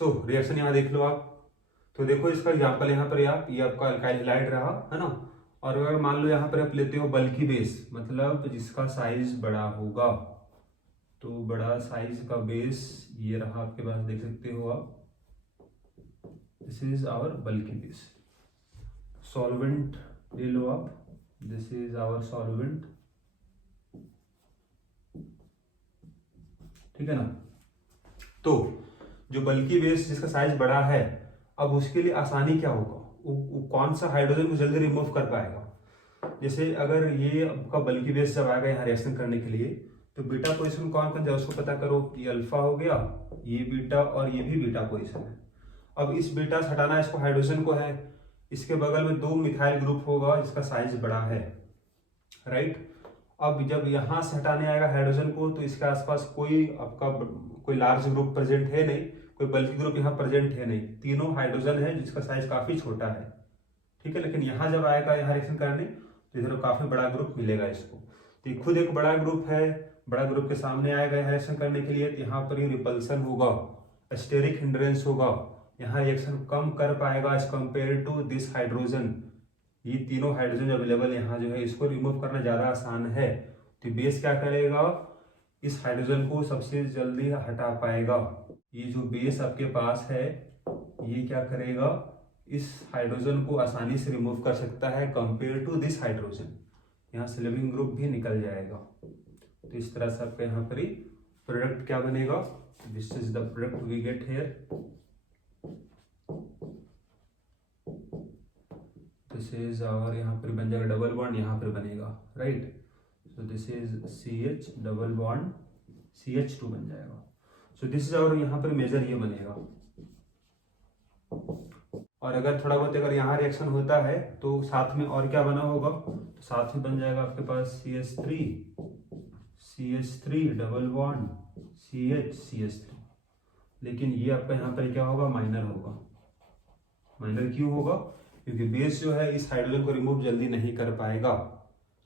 Reaction यहाँ देख लो आप। तो देखो इसका एग्जाम्पल यहाँ पर आप, ये आपका अल्काइल हैलाइड रहा है ना। और अगर मान लो यहाँ पर आप लेते हो बल्की बेस, मतलब जिसका साइज बड़ा होगा, तो बड़ा साइज का बेस ये रहा आपके पास, देख सकते हो आप, this is our bulky base. Solvent ले लो आप, दिस इज आवर सॉल्वेंट, ठीक है ना। तो जो बल्की बेस जिसका साइज बड़ा है, अब उसके लिए आसानी क्या होगा, वो कौन सा हाइड्रोजन को जल्दी रिमूव कर पाएगा। जैसे अगर ये आपका बल्की बेस जब आएगा यहाँ रिएक्शन करने के लिए, तो बीटा पोजीशन कौन कौन जाए उसको पता करो। ये अल्फा हो गया, ये बीटा और ये भी बीटा पोजीशन है। अब इस बीटा से हटाना इसको हाइड्रोजन को है, इसके बगल में 2 मिथाइल ग्रुप होगा जिसका साइज बड़ा है, राइट। अब जब यहाँ से हटाने आएगा हाइड्रोजन को, तो इसके आसपास कोई आपका कोई लार्ज ग्रुप प्रेजेंट है नहीं, कोई बल्की ग्रुप यहाँ प्रेजेंट है नहीं, तीनों हाइड्रोजन है जिसका साइज काफी छोटा है, ठीक है। लेकिन यहाँ जब आएगा यहाँ रिएक्शन करने, तो इधर काफी बड़ा ग्रुप मिलेगा इसको। तो ये खुद एक बड़ा ग्रुप है, बड़ा ग्रुप के सामने आएगा यहाँ रिएक्शन करने के लिए, तो यहाँ पर ही रिपल्सन होगा, स्टेरिक हिंड्रेंस होगा, यहाँ रिएक्शन कम कर पाएगा as compare to this hydrogen. ये तीनों हाइड्रोजन अवेलेबल यहाँ जो है, इसको रिमूव करना ज्यादा आसान है। तो बेस क्या करेगा, इस हाइड्रोजन को सबसे जल्दी हटा पाएगा। ये जो बेस आपके पास है, ये क्या करेगा, इस हाइड्रोजन को आसानी से रिमूव कर सकता है कंपेयर टू दिस हाइड्रोजन। यहाँ से लिविंग ग्रुप भी निकल जाएगा। तो इस तरह से आपका यहाँ पर ही प्रोडक्ट क्या बनेगा, this is the product we get here, this is और यहाँ पर बन जाएगा डबल बॉन्ड, यहाँ पर बनेगा, right. So this is CH double bond CH2 बन जाएगा। सो दिस इज और यहाँ पर मेजर ये बनेगा। और अगर थोड़ा बहुत अगर यहाँ रिएक्शन होता है तो साथ में और क्या बना होगा, तो साथ में बन जाएगा आपके पास CH3 डबल बॉन्ड CH3। लेकिन ये आपका यहाँ पर क्या होगा, माइनर होगा। माइनर क्यों होगा, क्योंकि बेस जो है इस हाइड्रोजन को रिमूव जल्दी नहीं कर पाएगा।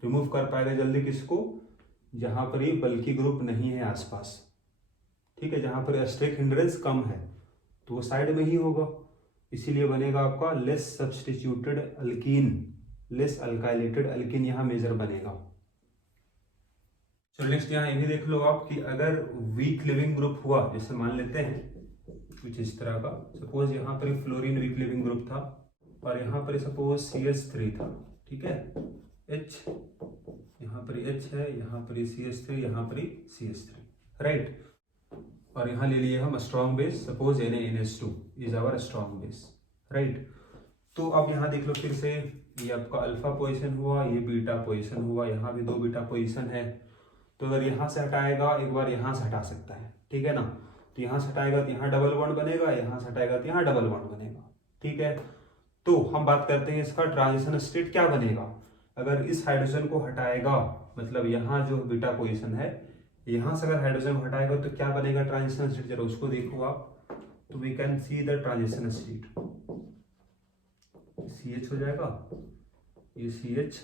रिमूव कर पाएगा जल्दी किसको, जहां पर ये बल्की ग्रुप नहीं है आसपास, ठीक है, जहां पर स्टेरिक हिंड्रेंस कम है, तो वो साइड में ही होगा। इसीलिए बनेगा आपका less substituted alkene, less alkylated alkene यहाँ मेजर बनेगा। चलो नेक्स्ट यहाँ ये भी देख लो आप कि अगर वीक लिविंग ग्रुप हुआ, जैसे मान लेते हैं कुछ इस तरह का, सपोज यहाँ पर फ्लोरीन वीक लिविंग ग्रुप था और यहाँ पर सपोज CH3 था, ठीक है, H, यहाँ पर H है, यहाँ पर CH3, यहाँ पर CH3, राइट। और यहाँ ले लिए हम strong base, suppose NaNH2 is our strong base, right. तो अब यहाँ देख लो फिर से, ये आपका अल्फा पोजीशन हुआ, ये बीटा पोजीशन हुआ, यहाँ भी 2 बीटा पोजीशन है। तो अगर यहाँ से हटाएगा, एक बार यहाँ से हटा सकता है, ठीक है ना। तो यहाँ से हटाएगा तो यहाँ डबल बॉन्ड बनेगा, यहाँ से हटाएगा तो यहाँ डबल बॉन्ड बनेगा, ठीक है। तो हम बात करते हैं इसका ट्रांजिशन स्टेट क्या बनेगा। अगर इस हाइड्रोजन को हटाएगा, मतलब यहाँ जो बीटा पोजीशन है, यहाँ से अगर हाइड्रोजन को हटाएगा तो क्या बनेगा ट्रांजिशन स्टेट, जरा उसको देखो आप। तो we can see the transition state, CH हो जाएगा, ये CH,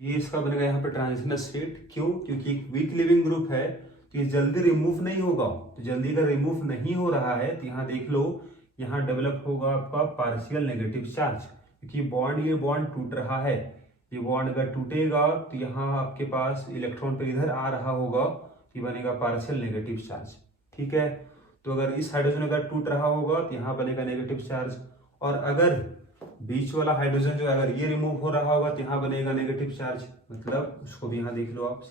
ये इसका बनेगा यहाँ पे ट्रांजिशन स्टेट। क्यों, क्योंकि एक वीक लिविंग ग्रुप है, तो ये जल्दी रिमूव नहीं होगा। तो जल्दी अगर रिमूव नहीं हो रहा है, तो यहाँ देख लो, यहाँ डेवलप होगा आपका पार्शियल नेगेटिव चार्ज, क्योंकि ये बॉन्ड टूट रहा है। ये बॉन्ड अगर टूटेगा तो यहाँ आपके पास इलेक्ट्रॉन पे इधर आ रहा होगा, ये बनेगा पार्शियल नेगेटिव चार्ज, ठीक है। तो अगर इस हाइड्रोजन अगर टूट रहा होगा तो यहाँ बनेगा नेगेटिव चार्ज, और अगर बीच वाला हाइड्रोजन जो अगर ये रिमूव हो रहा होगा तो यहाँ बनेगा नेगेटिव चार्ज। मतलब उसको भी यहाँ देख लो आप,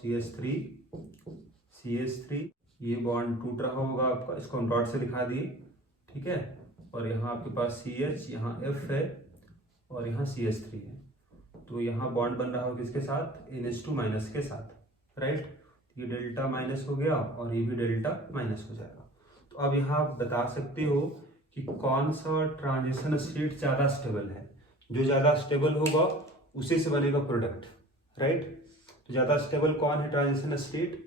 CH3, ये बॉन्ड टूट रहा होगा आपका, इसको हम डॉट से दिखा दिए, ठीक है। और यहाँ आपके पास CH, यहाँ F है और यहाँ CH3 है। तो यहाँ बॉन्ड बन रहा होगा किसके साथ, NH2 माइनस के साथ, राइट। ये डेल्टा माइनस हो गया और ये भी डेल्टा माइनस हो जाएगा। तो अब यहाँ आप बता सकते हो कि कौन सा ट्रांजिशन स्टेट ज्यादा स्टेबल है। जो ज्यादा स्टेबल होगा उसी से बनेगा प्रोडक्ट, राइट। तो ज्यादा स्टेबल कौन है ट्रांजिशन स्टेट,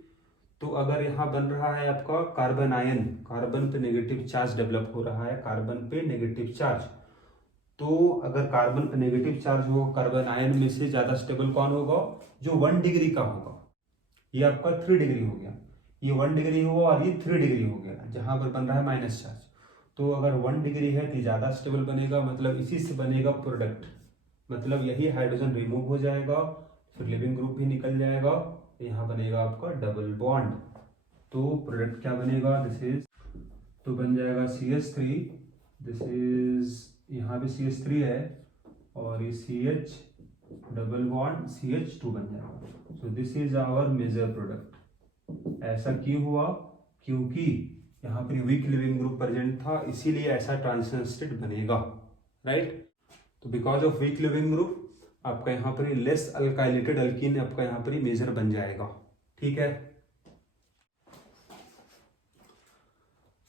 तो अगर यहाँ बन रहा है आपका कार्बन आयन, कार्बन पे नेगेटिव चार्ज डेवलप हो रहा है, कार्बन पे नेगेटिव चार्ज, तो अगर कार्बन पे नेगेटिव चार्ज हो कार्बन आयन में से ज्यादा स्टेबल कौन होगा, जो 1 डिग्री का होगा। ये आपका 3 डिग्री हो गया, ये 1 डिग्री हुआ और ये 3 डिग्री हो गया, जहां पर बन रहा है माइनस चार्ज। तो अगर 1 डिग्री है तो ज़्यादा स्टेबल बनेगा, मतलब इसी से बनेगा प्रोडक्ट, मतलब यही हाइड्रोजन रिमूव हो जाएगा, फिर लिविंग ग्रुप भी निकल जाएगा, यहाँ बनेगा आपका डबल बॉन्ड। तो प्रोडक्ट क्या बनेगा, दिस इज, तो बन जाएगा CH3, दिस इज, यहाँ पे CH3 है और ये CH डबल बॉन्ड CH2 बन जाएगा। So this is our major product. ऐसा क्यों हुआ, क्योंकि यहाँ पर वीक लिविंग ग्रुप प्रेजेंट था, इसीलिए ऐसा ट्रांजिशन स्टेट बनेगा, राइट। तो because of weak leaving group आपका यहाँ पर लेस अल्काइलेटेड अल्कीन आपका यहाँ पर मेजर बन जाएगा, ठीक है।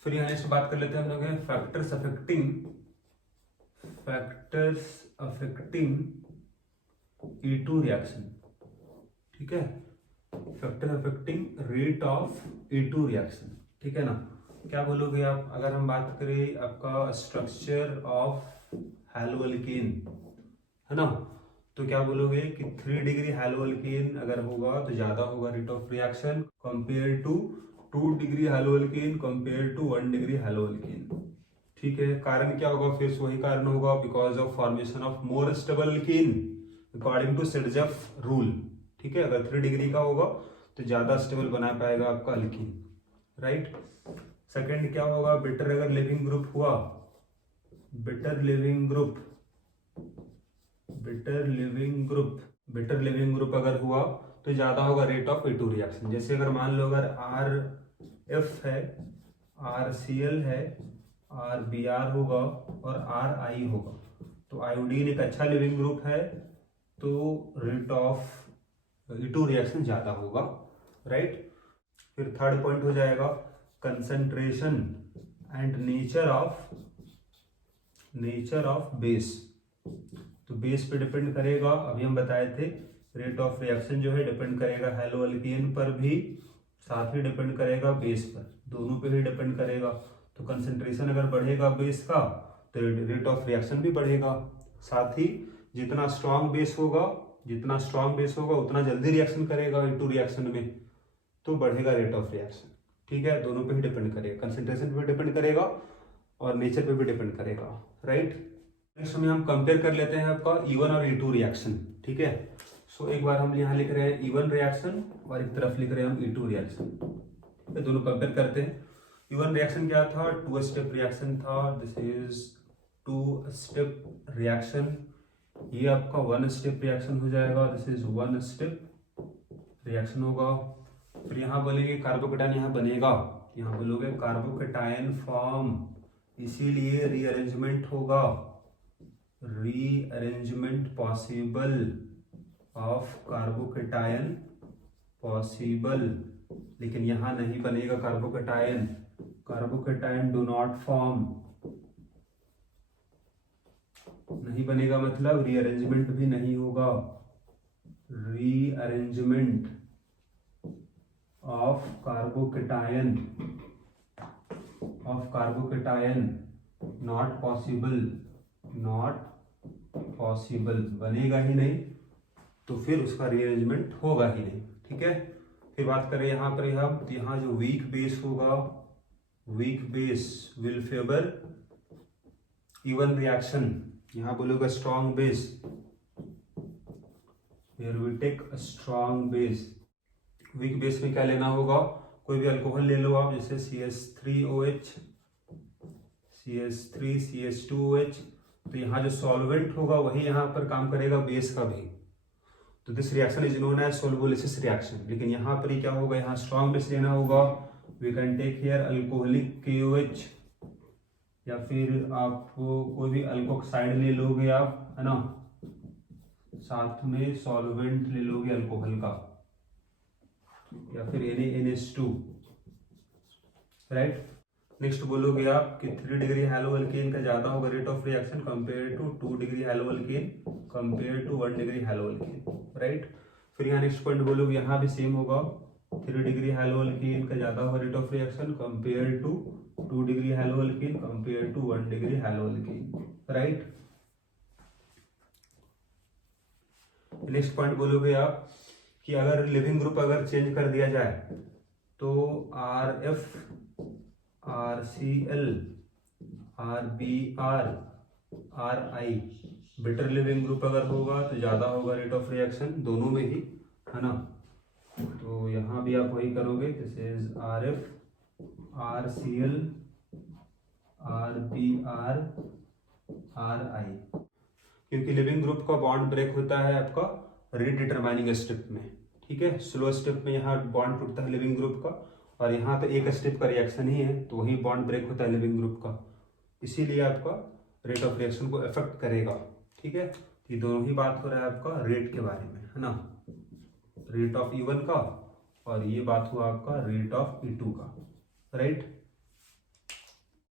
फिर यहाँ नेक्स्ट बात कर लेते हैं हम लोग फैक्टर्स अफेक्टिंग E2 रिएक्शन, ठीक है, factor affecting rate of E2 reaction, ठीक है ना। क्या बोलोगे आप, अगर हम बात करें आपका स्ट्रक्चर ऑफ हैलोअल्कीन, है ना, तो क्या बोलोगे कि 3 डिग्री हैलोअल्कीन अगर होगा तो ज्यादा होगा rate of reaction compare to 2 degree haloalkene compare to 1 degree haloalkene, ठीक है। कारण क्या होगा, फिर वही कारण होगा, because of formation of more stable alkene according to Saytzeff rule, ठीक है। अगर 3 डिग्री का होगा तो ज्यादा स्टेबल बना पाएगा आपका अल्कीन, राइट। सेकंड क्या होगा, बेटर अगर लिविंग ग्रुप हुआ, बेटर लिविंग ग्रुप अगर हुआ तो ज्यादा होगा रेट ऑफ E2 रिएक्शन। जैसे अगर मान लो अगर RF है, RCl है, RBr होगा और RI होगा, तो आयोडीन एक अच्छा लिविंग ग्रुप है, तो रेट ऑफ E2 रिएक्शन ज्यादा होगा, राइट। फिर थर्ड पॉइंट हो जाएगा concentration and nature of base. तो बेस पे डिपेंड करेगा, अभी हम बताए थे रेट ऑफ रिएक्शन जो है डिपेंड करेगा हैलोअल्कीन पर भी, साथ ही डिपेंड करेगा बेस पर, दोनों पे ही डिपेंड करेगा। तो कंसंट्रेशन अगर बढ़ेगा बेस का तो रेट ऑफ रिएक्शन भी बढ़ेगा, साथ ही जितना स्ट्रांग बेस होगा उतना जल्दी रिएक्शन करेगा E2 रिएक्शन में, तो बढ़ेगा रेट ऑफ रिएक्शन, ठीक है। दोनों पे ही डिपेंड करेगा, कंसंट्रेशन पे भी डिपेंड करेगा और नेचर पे भी डिपेंड करेगा, राइट। नेक्स्ट हम कंपेयर कर लेते हैं आपका E1 और E2 रिएक्शन, ठीक है। सो एक बार हम यहाँ लिख रहे हैं E1 रिएक्शन और एक तरफ लिख रहे हैं हम E2 रिएक्शन, ठीक है। दोनों कंपेयर करते हैं। E1 रिएक्शन क्या था, 2 स्टेप रिएक्शन था, दिस इज 2 स्टेप रिएक्शन। ये आपका 1 स्टेप रिएक्शन हो जाएगा, दिस इज 1 स्टेप रिएक्शन होगा। फिर यहाँ बोलेंगे कार्बोकेटायन यहाँ बनेगा, यहाँ बोलोगे कार्बोकेटायन फॉर्म, इसीलिए रीअरेंजमेंट होगा, rearrangement possible of carbocation possible, लेकिन यहाँ नहीं बनेगा कार्बोकेटायन डू नॉट फॉर्म, नहीं बनेगा मतलब रीअरेंजमेंट भी नहीं होगा, rearrangement of carbocation not possible, बनेगा ही नहीं, तो फिर उसका रीअरेंजमेंट होगा ही नहीं, ठीक है। फिर बात करें यहाँ पर हम, तो यहाँ जो वीक बेस होगा, weak base will favour E1 reaction, यहाँ बोलोगे strong base, here we take a strong base। Weak base में क्या लेना होगा, कोई भी अल्कोहल ले लो आप, जैसे CH3OH, CH3 CH2OH, तो यहाँ जो सॉल्वेंट होगा वही यहाँ पर काम करेगा बेस का भी, तो this reaction is known as solvolysis reaction. लेकिन यहाँ पर ही क्या होगा, यहाँ स्ट्रॉन्ग बेस लेना होगा, we can take here alcoholic KOH, या फिर आप कोई भी अल्कोक्साइड ले लोगे आप, है ना, साथ में सॉल्वेंट ले लोगे अल्कोहल का, या फिर NaNH2, राइट। नेक्स्ट बोलोगे आप कि 3 डिग्री हैलोअल्केन का ज्यादा होगा rate of reaction compare to 2 degree haloalkane compare to 1 degree haloalkane, right. फिर यहाँ नेक्स्ट पॉइंट बोलोगे, यहाँ भी सेम होगा, 3 डिग्री हैलोअल्केन का ज्यादा होगा rate of reaction compare to 2 degree haloalkane compare to 1 degree haloalkane, right. Next point बोलोगे आप कि अगर लिविंग ग्रुप अगर चेंज कर दिया जाए तो RF RCl RBR RI better leaving group अगर होगा तो ज़्यादा होगा रेट ऑफ रिएक्शन, दोनों में ही, है ना। तो यहाँ भी आप वही करोगे, this is RF RCl RBR RI, क्योंकि लिविंग ग्रुप का बॉन्ड ब्रेक होता है आपका रीडिटरमाइनिंग स्टेप में, ठीक है। स्लो स्टेप में यहाँ बॉन्ड टूटता है लिविंग ग्रुप का, और यहाँ तो एक स्टेप का रिएक्शन ही है, तो वही बॉन्ड ब्रेक होता है लिविंग ग्रुप का, इसीलिए आपका रेट ऑफ रिएक्शन को अफेक्ट करेगा, ठीक है। ये दोनों ही बात हो रहा है आपका रेट के बारे में, है ना, रेट ऑफ E1 का, और ये बात हुआ आपका रेट ऑफ E2 का, राइट।